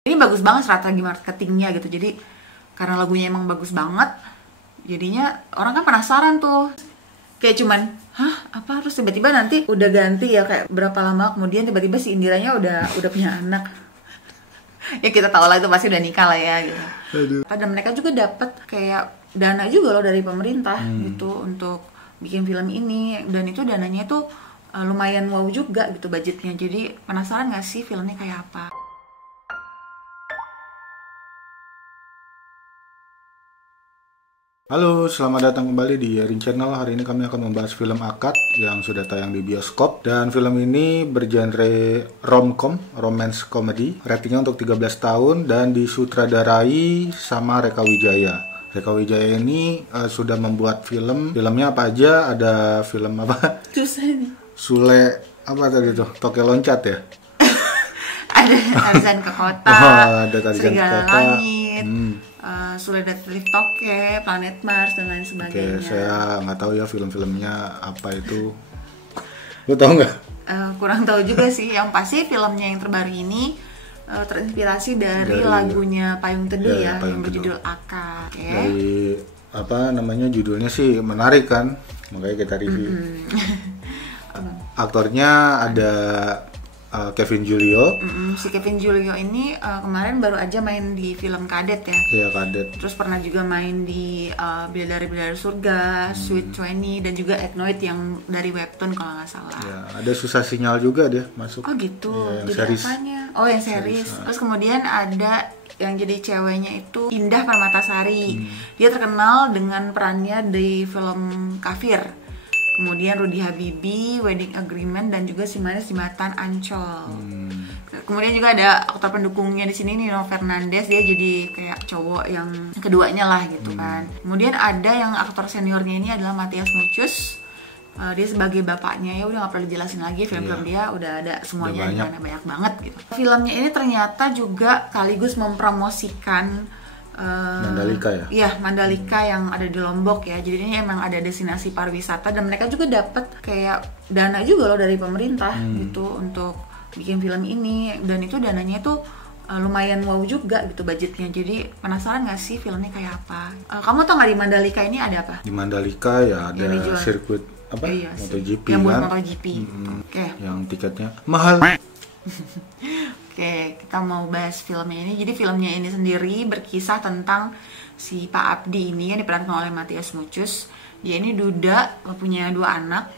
Ini bagus banget strategi marketingnya gitu. Jadi karena lagunya emang bagus banget, jadinya orang kan penasaran tuh. Kayak cuman, hah apa, terus tiba-tiba nanti udah ganti ya, kayak berapa lama kemudian tiba-tiba si Indiranya udah punya anak. Ya kita tahu lah itu pasti udah nikah lah ya gitu. Aduh. Dan mereka juga dapat kayak dana juga loh dari pemerintah gitu untuk bikin film ini, dan itu dananya itu lumayan wow juga gitu budgetnya. Jadi penasaran nggak sih filmnya kayak apa? Halo, selamat datang kembali di Yarin Channel. Hari ini kami akan membahas film Akad yang sudah tayang di bioskop. Dan film ini bergenre romcom, romance comedy. Ratingnya untuk 13 tahun dan disutradarai sama Reka Wijaya. Reka Wijaya ini sudah membuat film. Filmnya apa aja? Ada film apa? Susah nih. Sule, apa tadi tuh? Toke Loncat ya? Ada Tarzan ke Kota, Ada Tarzan ke Serigala Kota. Langit, Sule Detektif Toke, Planet Mars, dan lain sebagainya. Oke, saya nggak tahu ya film-filmnya apa itu. Lu tahu nggak? Kurang tahu juga sih. Yang pasti filmnya yang terbaru ini terinspirasi dari lagunya Payung Teduh ya, Payung yang berjudul Teduh. Akad. Dari apa namanya, judulnya sih menarik kan, makanya kita review. Aktornya ada Kevin Julio. Si Kevin Julio ini kemarin baru aja main di film Kadet ya. Iya, Kadet. Terus pernah juga main di Bidadari Surga, Sweet 20, dan juga Egnoid yang dari webtoon kalau nggak salah. Ya, ada Susah Sinyal juga dia masuk. Oh gitu. Ya, yang Jadi series. apanya? Oh yang series. Terus kemudian ada yang jadi ceweknya itu Indah Permatasari. Dia terkenal dengan perannya di film Kafir. Kemudian Rudy Habibi, Wedding Agreement, dan juga Si Manis Jembatan Ancol. Kemudian juga ada aktor pendukungnya di sini, Nino Fernandez. Dia jadi kayak cowok yang keduanya lah gitu kan. Kemudian ada yang aktor seniornya ini adalah Matthias Muchus. Dia sebagai bapaknya, ya udah nggak perlu dijelasin lagi, film-film dia udah ada semuanya, Udah banyak banget gitu. Filmnya ini ternyata juga sekaligus mempromosikan Mandalika ya? Iya, Mandalika yang ada di Lombok ya. Jadi ini emang ada destinasi pariwisata, dan mereka juga dapat kayak dana juga loh dari pemerintah gitu untuk bikin film ini, dan itu dananya itu lumayan wow juga gitu budgetnya. Jadi penasaran nggak sih filmnya kayak apa? Kamu tau nggak di Mandalika ini ada apa? Di Mandalika ya ada Yang dijual. sirkuit apa? Iya sih. MotoGP Yang buat kan? MotoGP. Oke. Yang tiketnya mahal. Oke, kita mau bahas filmnya ini. Jadi filmnya ini sendiri berkisah tentang si Pak Abdi ini yang diperankan oleh Matthias Muchus. Dia ini duda, punya 2 anak.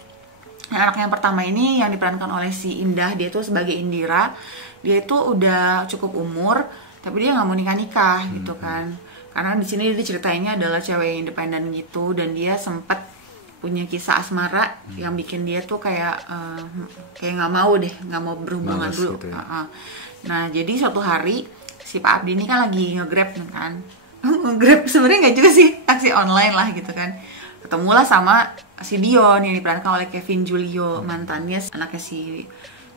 Anak yang pertama ini yang diperankan oleh si Indah, dia itu sebagai Indira. Dia itu udah cukup umur, tapi dia nggak mau nikah gitu kan. Karena di sini diceritainnya adalah cewek independen gitu, dan dia sempat punya kisah asmara yang bikin dia tuh kayak nggak mau berhubungan Males dulu. gitu ya. Nah jadi suatu hari si Pak Abdi ini kan lagi nge-grab kan. Nge-grab sebenarnya nggak juga sih, taksi online lah gitu kan. Ketemulah sama si Dion yang diperankan oleh Kevin Julio, mantannya anaknya si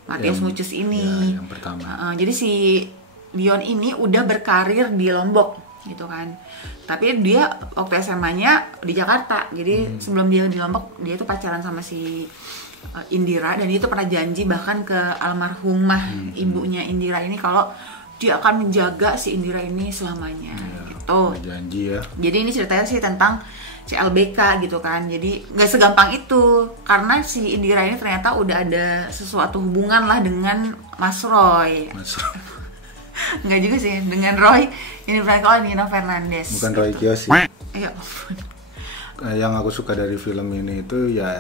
Matthias Muchus ini. Ya, yang pertama. Jadi si Dion ini udah berkarir di Lombok gitu kan. Tapi dia waktu SMA-nya di Jakarta. Jadi sebelum dia di Lombok, dia tuh pacaran sama si Indira, dan dia tuh pernah janji bahkan ke almarhumah ibunya Indira ini kalau dia akan menjaga si Indira ini selamanya gitu. Janji ya. Jadi ini ceritanya sih tentang CLBK gitu kan. Jadi nggak segampang itu, karena si Indira ini ternyata udah ada sesuatu hubungan lah dengan Mas Roy. Nggak juga sih, dengan Roy ini diperankan oleh Nino Fernandez. Bukan Roy Kiyoshi. Ayo. Yang aku suka dari film ini itu ya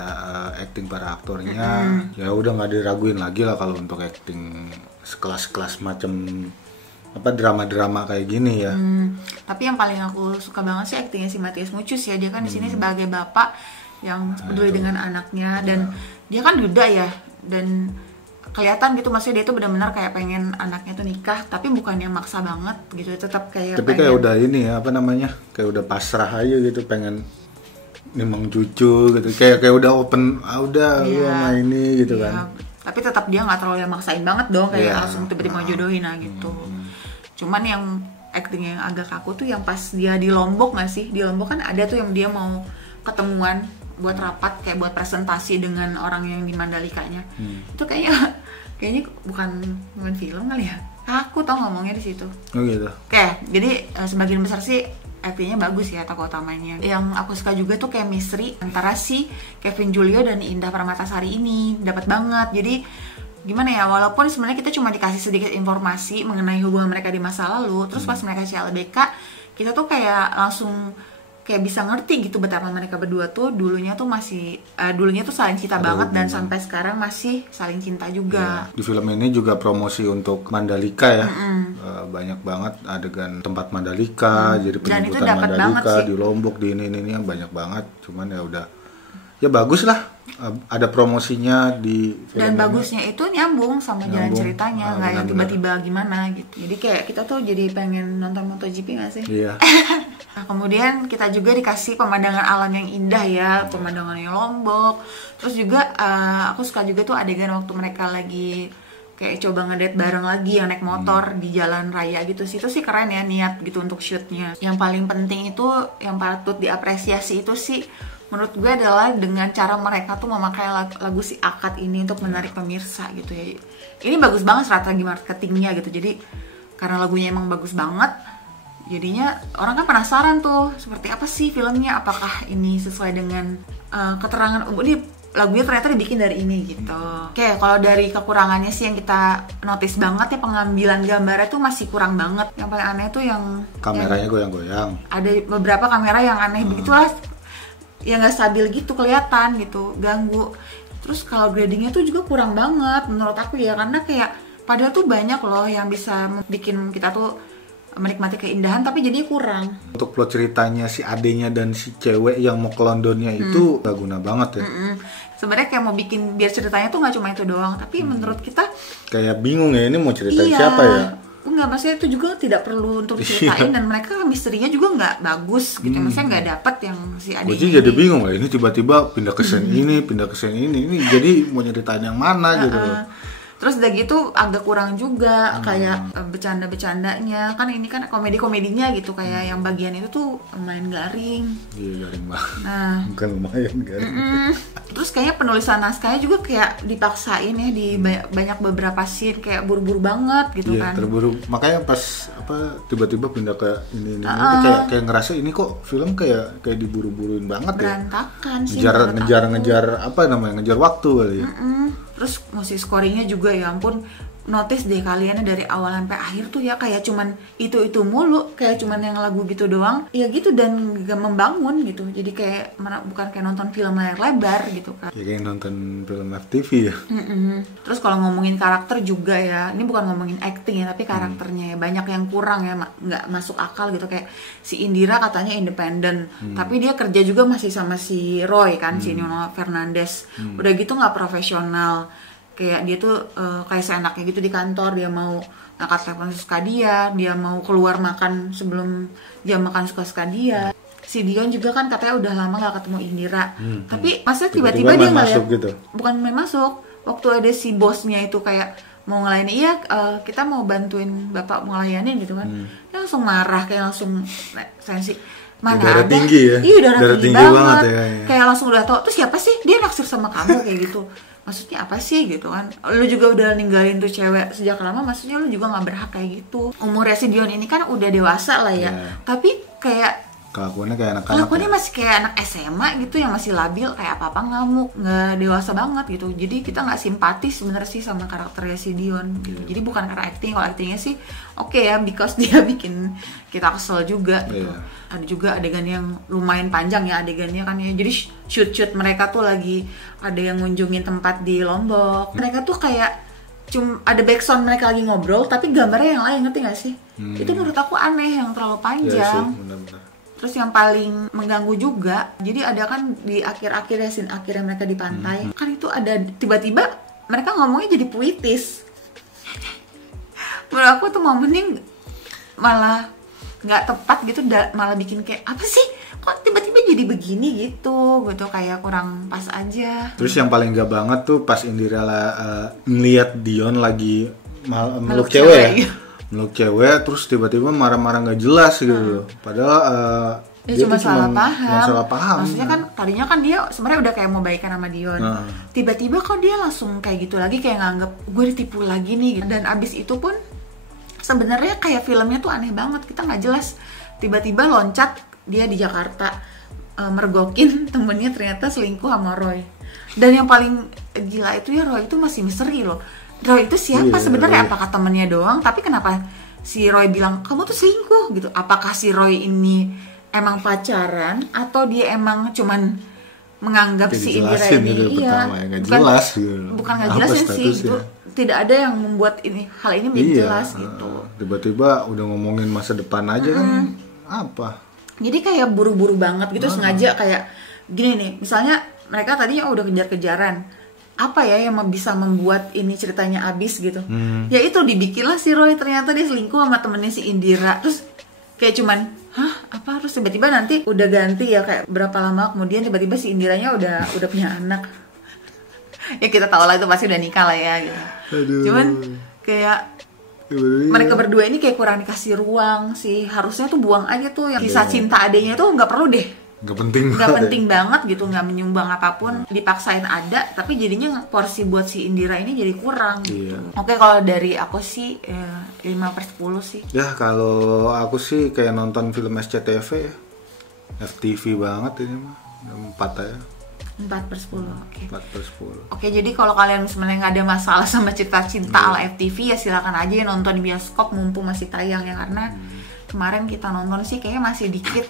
acting para aktornya. Ya udah nggak diraguin lagi lah kalau untuk acting sekelas-kelas macam apa drama-drama kayak gini ya. Tapi yang paling aku suka banget sih actingnya si Matthias Muchus ya. Dia kan di sini sebagai bapak yang peduli dengan anaknya, dan dia kan duda ya, dan kelihatan gitu, maksudnya dia tuh benar-benar kayak pengen anaknya tuh nikah, tapi bukan yang maksa banget gitu, tetap kayak Tapi kayak udah ini ya, apa namanya, kayak udah pasrah aja gitu, pengen nimang cucu gitu, kayak udah open, udah lu sama ini gitu kan. Tapi tetap dia nggak terlalu yang maksain banget dong, kayak langsung tiba-tiba jodohin gitu. Cuman yang acting yang agak kaku tuh yang pas dia di Lombok nggak sih? Di Lombok kan ada tuh yang dia mau ketemuan buat rapat, kayak buat presentasi dengan orang yang di Mandalikanya. Itu kayaknya bukan film kali ya. Aku tau ngomongnya di situ. Oh gitu. Oke, jadi sebagian besar sih actingnya bagus ya tokoh utamanya. Yang aku suka juga tuh chemistry antara si Kevin Julio dan Indah Permatasari ini dapat banget. Jadi gimana ya, walaupun sebenarnya kita cuma dikasih sedikit informasi mengenai hubungan mereka di masa lalu, terus pas mereka CLBK kita tuh kayak langsung kayak bisa ngerti gitu betapa mereka berdua tuh dulunya tuh saling cinta banget dan sampai sekarang masih saling cinta juga. Di film ini juga promosi untuk Mandalika ya. Banyak banget adegan tempat Mandalika, jadi penyebutan Mandalika di Lombok, di ini banyak banget. Cuman ya udah, ya bagus lah. Ada promosinya di film dan ini. Bagusnya itu nyambung sama jalan ceritanya, nggak yang tiba-tiba gimana gitu. Jadi kayak kita tuh jadi pengen nonton MotoGP nggak sih? Iya. Nah, kemudian kita juga dikasih pemandangan alam yang indah ya, pemandangannya Lombok. Terus juga aku suka juga tuh adegan waktu mereka lagi kayak coba ngedate bareng lagi yang naik motor di jalan raya gitu sih. Itu sih keren ya niat gitu untuk shootnya. Yang paling penting itu, yang patut diapresiasi itu sih menurut gue adalah dengan cara mereka tuh memakai lagu si Akad ini untuk menarik pemirsa gitu ya. Ini bagus banget strategi marketingnya gitu. Jadi karena lagunya emang bagus banget, jadinya orang kan penasaran tuh seperti apa sih filmnya, apakah ini sesuai dengan keterangan ini lagunya ternyata dibikin dari ini gitu. Oke, kalau dari kekurangannya sih yang kita notice banget ya, pengambilan gambarnya tuh masih kurang banget. Yang paling aneh tuh yang kameranya goyang-goyang. Ada beberapa kamera yang aneh begitulah, yang nggak stabil gitu, kelihatan gitu, ganggu. Terus kalau gradingnya tuh juga kurang banget menurut aku ya, karena kayak padahal tuh banyak loh yang bisa bikin kita tuh menikmati keindahan, tapi jadi kurang. Untuk plot ceritanya si adenya dan si cewek yang mau ke Londonnya itu gak guna banget ya. Sebenarnya kayak mau bikin biar ceritanya tuh nggak cuma itu doang, tapi menurut kita kayak bingung ya, ini mau ceritain siapa ya? Enggak, maksudnya itu juga tidak perlu untuk diceritain. Dan mereka misterinya juga nggak bagus gitu. Maksudnya nggak dapet yang si adiknya. Gue jadi bingung lah, ini tiba-tiba pindah ke scene ini, pindah ke scene ini jadi mau nyeritain yang mana gitu. Terus udah gitu agak kurang juga kayak bercanda-bercandanya. Kan ini kan komedi-komedinya gitu, kayak yang bagian itu tuh lumayan garing. Iya, garing banget. Nah, bukan lumayan garing. Terus kayaknya penulisan naskahnya juga kayak dipaksain ya di banyak beberapa scene, kayak buru-buru banget gitu kan. Iya, terburu. Makanya pas tiba-tiba pindah ke ini kayak ngerasa ini kok film kayak diburu-buruin banget. Berantakan sih. Ngejar waktu kali ya. Terus musik scoringnya juga ya ampun, notice deh kalian dari awal sampai akhir tuh ya kayak cuman itu mulu, kayak cuman yang lagu gitu doang ya gitu, dan gak membangun gitu. Jadi kayak bukan kayak nonton film layar lebar gitu kan, ya kayak nonton film FTV ya. Terus kalau ngomongin karakter juga ya, ini bukan ngomongin acting ya, tapi karakternya ya banyak yang kurang ya, nggak masuk akal gitu. Kayak si Indira katanya independen, tapi dia kerja juga masih sama si Roy kan, si Nino Fernandez. Udah gitu nggak profesional, kayak dia tuh kayak seenaknya gitu di kantor. Dia mau ngangkat telepon suka dia mau keluar makan sebelum jam makan suka dia. Si Dion juga kan katanya udah lama gak ketemu Indira, tapi maksudnya tiba-tiba dia ngeliat gitu. Bukan main masuk, waktu ada si bosnya itu kayak mau ngelayanin, kita mau bantuin bapak ngelayanin gitu kan. Dia langsung marah, kayak langsung sensi. Mana darah ada tinggi ya? Iya, darah tinggi banget ya. Kayak langsung udah tau, terus siapa sih dia naksir sama kamu kayak gitu. Maksudnya apa sih gitu kan, lu juga udah ninggalin tuh cewek sejak lama, maksudnya lu juga gak berhak kayak gitu. Umurnya si Dion ini kan udah dewasa lah ya, tapi kayak kelakuannya kayak anak-anak. Kelakuannya masih kayak anak SMA gitu, yang masih labil, kayak apa-apa ngamuk, nggak dewasa banget gitu. Jadi kita nggak simpatis sebenarnya sih sama karakternya si Dion gitu. Jadi bukan karena acting, kalau actingnya sih oke ya, because dia bikin kita kesel juga gitu. Ada juga adegan yang lumayan panjang ya adegannya kan ya. Jadi shoot mereka tuh lagi ada yang ngunjungin tempat di Lombok. Mereka tuh kayak ada backsound mereka lagi ngobrol, tapi gambarnya yang lain, ngerti nggak sih? Itu menurut aku aneh, yang terlalu panjang. Benar-benar. Terus yang paling mengganggu juga, jadi ada kan di akhir-akhirnya, scene akhirnya mereka di pantai, kan itu ada tiba-tiba mereka ngomongnya jadi puitis. Menurut aku tuh momennya malah nggak tepat gitu, malah bikin kayak apa sih? Kok tiba-tiba jadi begini gitu kayak kurang pas aja. Terus yang paling gak banget tuh pas Indira ngeliat Dion lagi meluk cewek ya. Meluk cewek, terus tiba-tiba marah-marah nggak jelas gitu. Padahal dia cuma salah paham. Maksudnya kan tadinya kan dia sebenarnya udah kayak mau baikan sama Dion. Tiba-tiba kok dia langsung kayak gitu lagi, kayak nganggep gue ditipu lagi nih gitu. Dan abis itu pun sebenarnya kayak filmnya tuh aneh banget, kita nggak jelas, tiba-tiba loncat dia di Jakarta mergokin temennya ternyata selingkuh sama Roy. Dan yang paling gila itu ya Roy itu masih misteri loh. Roy itu siapa sebenarnya? Apakah temennya doang? Tapi kenapa si Roy bilang kamu tuh selingkuh gitu? Apakah si Roy ini emang pacaran atau dia emang cuman menganggap si Indira ini bukan nggak jelasin sih itu, tidak ada yang membuat hal ini menjadi jelas gitu. Tiba-tiba udah ngomongin masa depan aja kan apa? Jadi kayak buru-buru banget gitu, sengaja kayak gini nih, misalnya mereka tadinya udah kejar-kejaran, apa ya yang bisa membuat ini ceritanya habis gitu? Ya itu dibikinlah si Roy ternyata dia selingkuh sama temennya si Indira, terus kayak cuman apa, terus tiba-tiba nanti udah ganti ya, kayak berapa lama kemudian tiba-tiba si Indiranya udah punya anak. Ya kita tahu lah itu pasti udah nikah lah ya gitu. Cuman kayak mereka berdua ini kayak kurang dikasih ruang sih, harusnya tuh buang aja tuh yang kisah cinta adanya tuh nggak perlu deh. Nggak penting banget gitu, nggak menyumbang apapun, dipaksain ada tapi jadinya porsi buat si Indira ini jadi kurang gitu. Oke, kalau dari aku sih 5/10 sih ya. Kalau aku sih kayak nonton film SCTV ya, FTV banget ini mah, 4 aja. 4/10. Oke. 4/10. Oke, jadi kalau kalian sebenarnya nggak ada masalah sama cerita-cinta ala FTV ya silakan aja nonton di bioskop mumpung masih tayang ya, karena kemarin kita nonton sih kayaknya masih dikit.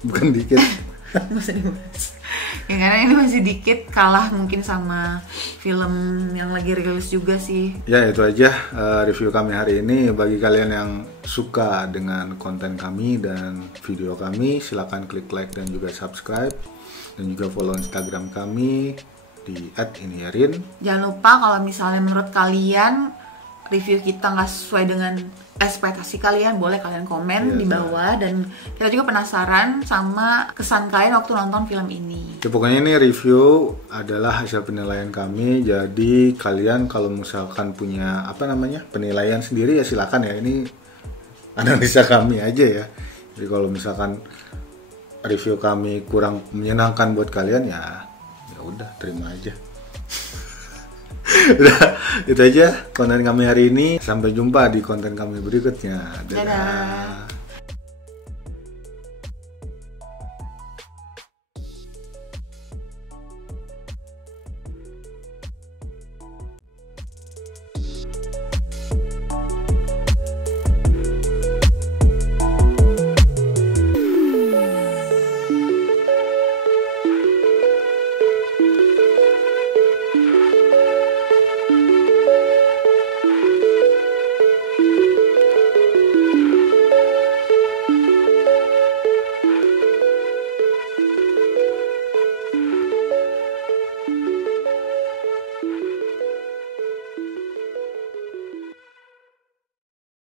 Bukan dikit. Ya karena ini masih dikit, kalah mungkin sama film yang lagi rilis juga sih. Ya itu aja review kami hari ini. Bagi kalian yang suka dengan konten kami dan video kami, silakan klik like dan juga subscribe, dan juga follow Instagram kami di @iniyarin. Jangan lupa kalau misalnya menurut kalian review kita nggak sesuai dengan ekspektasi kalian, boleh kalian komen di bawah. Dan kita juga penasaran sama kesan kalian waktu nonton film ini. Ya, pokoknya ini review adalah hasil penilaian kami. Jadi kalian kalau misalkan punya penilaian sendiri ya silakan ya. Ini analisa kami aja ya. Jadi kalau misalkan review kami kurang menyenangkan buat kalian ya udah terima aja. Udah, itu aja konten kami hari ini. Sampai jumpa di konten kami berikutnya. Dadah.